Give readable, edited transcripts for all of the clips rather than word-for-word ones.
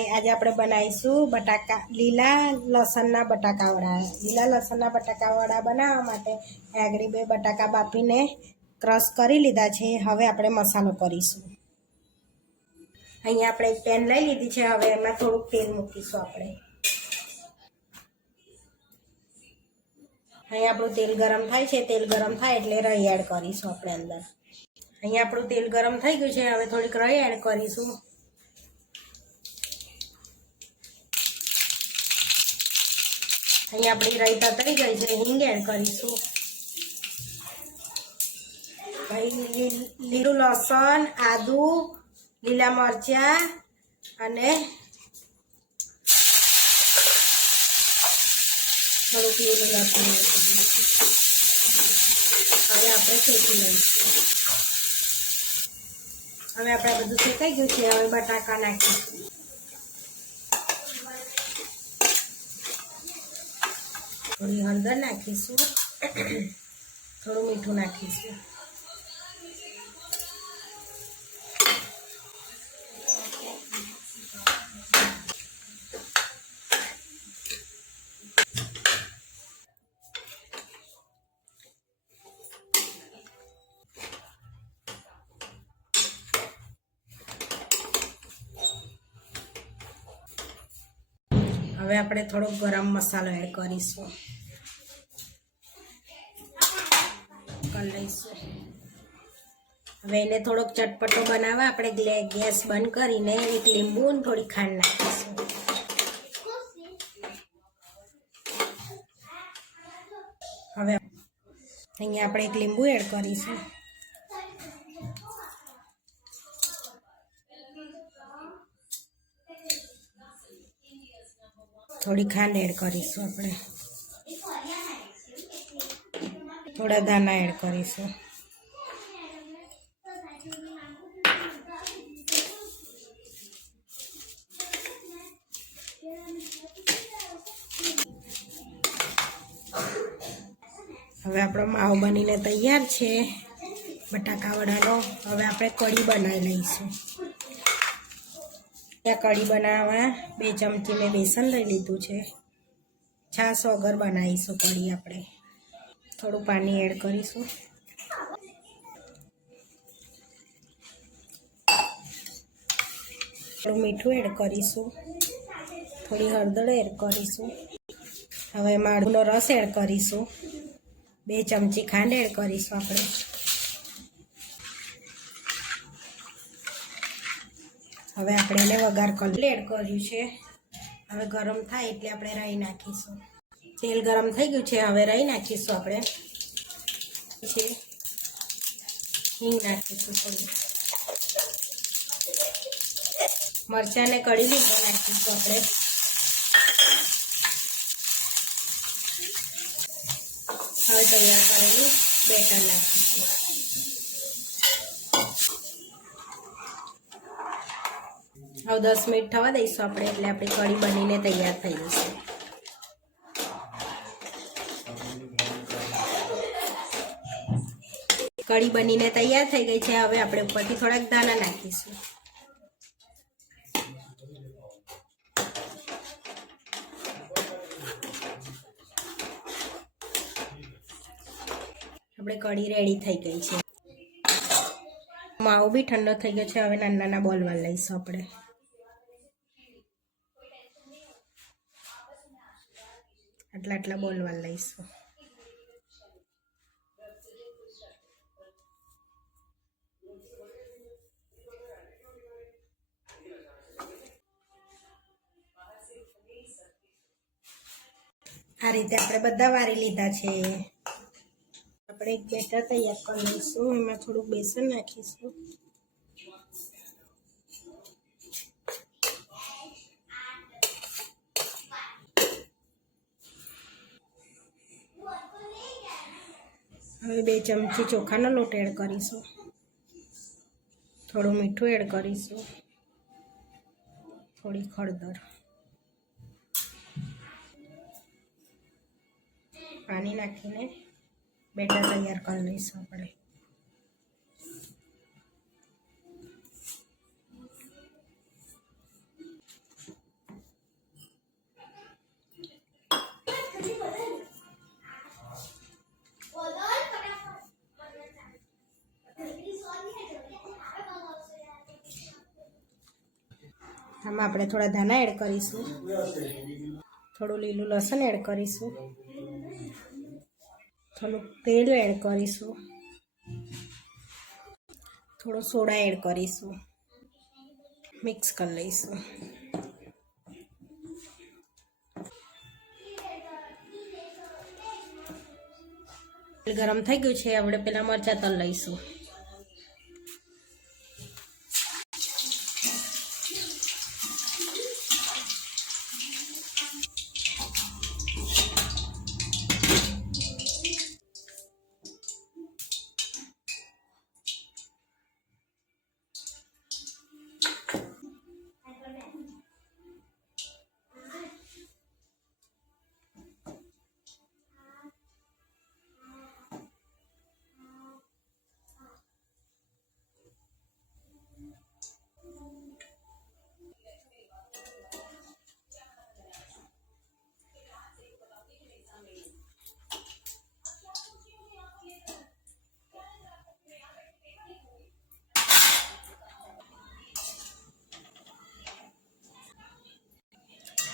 हाय आज આપણે બનાવીશું બટાકા લીલા લસણના બટાકાવડા બનાવવા માટે આગળ બે બટાકા બાફીને ક્રશ કરી લીધા છે। હવે આપણે મસાલો કરીશું। અહીંયા આપણે એક પેન લઈ લીધી છે। હવે એમાં થોડું તેલ મૂકીશું। આપણે અહીંયા આપણું તેલ ગરમ થાય છે। તેલ ગરમ થાય એટલે રાઈ એડ કરીશું આપણે અંદર। અહીંયા આપણું તેલ ગરમ થઈ ગયું છે। હવે થોડીક રાઈ એડ કરીશું। અહીંયા આપણી રાઈ તતરી ગઈ છે। હિંગ એડ કરીશું। ભાઈ લીલું લસણ, આદુ, લીલા મરચાં અને થોડુંક લીલું લસણ હવે આપણે શેકી લઈશું। હવે આપણે બધું શેકાઈ ગયું છે। હવે બટાકા નાખીશું। થોડી હળદર નાખીશું। થોડું મીઠું નાખીશું। હવે આપણે થોડો ગરમ મસાલો એડ કરીશું। હવે એને થોડોક ચટપટો બનાવવા આપણે ગેસ બંધ કરીને એક લીંબુ અને થોડી ખાંડ નાખીશું। હવે અહીંયા આપણે એક લીંબુ એડ કરીશું। થોડી ખાંડ એડ કરીશું। આપણે થોડા દાણા એડ કરીશું। હવે આપણો માવો બનીને તૈયાર છે બટાકાવડાનો। હવે આપણે કઢી બનાવી લઈશું। ત્યાં કઢી બનાવવા 2 ચમચી મેં બેસન લઈ લીધું છે। છાશ વગર બનાવીશું કઢી આપણે। થોડું પાણી એડ કરીશું। થોડું મીઠું એડ કરીશું। થોડી હળદર એડ કરીશું। હવે એમાં આદુનો રસ એડ કરીશું। 2 ચમચી ખાંડ એડ કરીશું આપણે। હવે આપણે એને વઘાર કમ્પ્લીટ કર્યું છે। હવે ગરમ થાય એટલે આપણે રાઈ નાખીશું। તેલ ગરમ થઈ ગયું છે। હવે રાઈ નાખીશું આપણે। હિંગ નાખીશું। થોડી મરચાં ને કઢી લીંબુ નાખીશું આપણે। હવે તૈયાર કરેલું બેટર નાખીશું। હવે 10 મિનિટ થવા દઈશું આપણે એટલે આપણી કઢી બનીને તૈયાર થઈ જશે। કઢી બનીને તૈયાર થઈ ગઈ છે। હવે આપણે ઉપરથી થોડાક દાણા નાખીશું। આપણે કઢી રેડી થઈ ગઈ છે। માવો બી ઠંડો થઈ ગયો છે। હવે નાના નાના બોલ વાળ લઈશું આપણે। આટલા આટલા બોલ વાળ લઈશું। આ રીતે આપણે બધા વારી લીધા છે। આપણે એક બેટર તૈયાર કરી લઈશું। એમાં થોડુંક બેસન નાખીશું। હવે 2 ચમચી ચોખાનો લોટ એડ કરીશું। થોડું મીઠું એડ કરીશું। થોડી હળદર, પાણી નાખીને બેટર તૈયાર કરી લઈશું આપણે। આમાં આપણે થોડા ધાણા એડ કરીશું, થોડું લીલું લસણ એડ કરીશું, થોડું તેલ એડ કરીશું, થોડો સોડા એડ કરીશું, મિક્સ કરી લઈશું. તેલ ગરમ થઈ ગયું છે. આપણે પેલા મરચાં તલ લઈશું.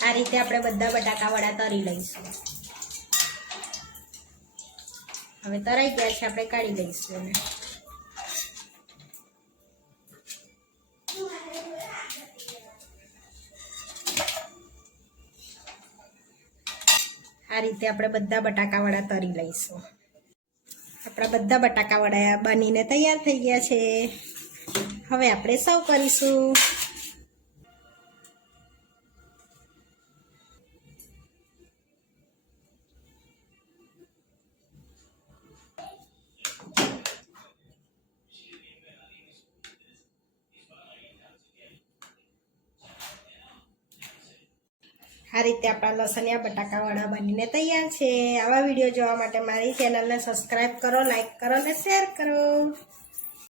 આ રીતે આપણે બધા બટાકા વડા તરી લઈશું. હવે તરાઈ ગયા છે, આપણે કાઢી લઈશું એને. આ રીતે આપણે બધા બટાકા વડા તરી લઈશું. આપણા બધા બટાકા વડા બનીને તૈયાર થઈ ગયા છે. હવે આપણે સર્વ કરીશું. આ રીતે આપણા લસણિયા બટાકાવાળા બનીને તૈયાર છે. આવા વિડીયો જોવા માટે મારી ચેનલને સબસ્ક્રાઈબ કરો, લાઈક કરો અને શેર કરો.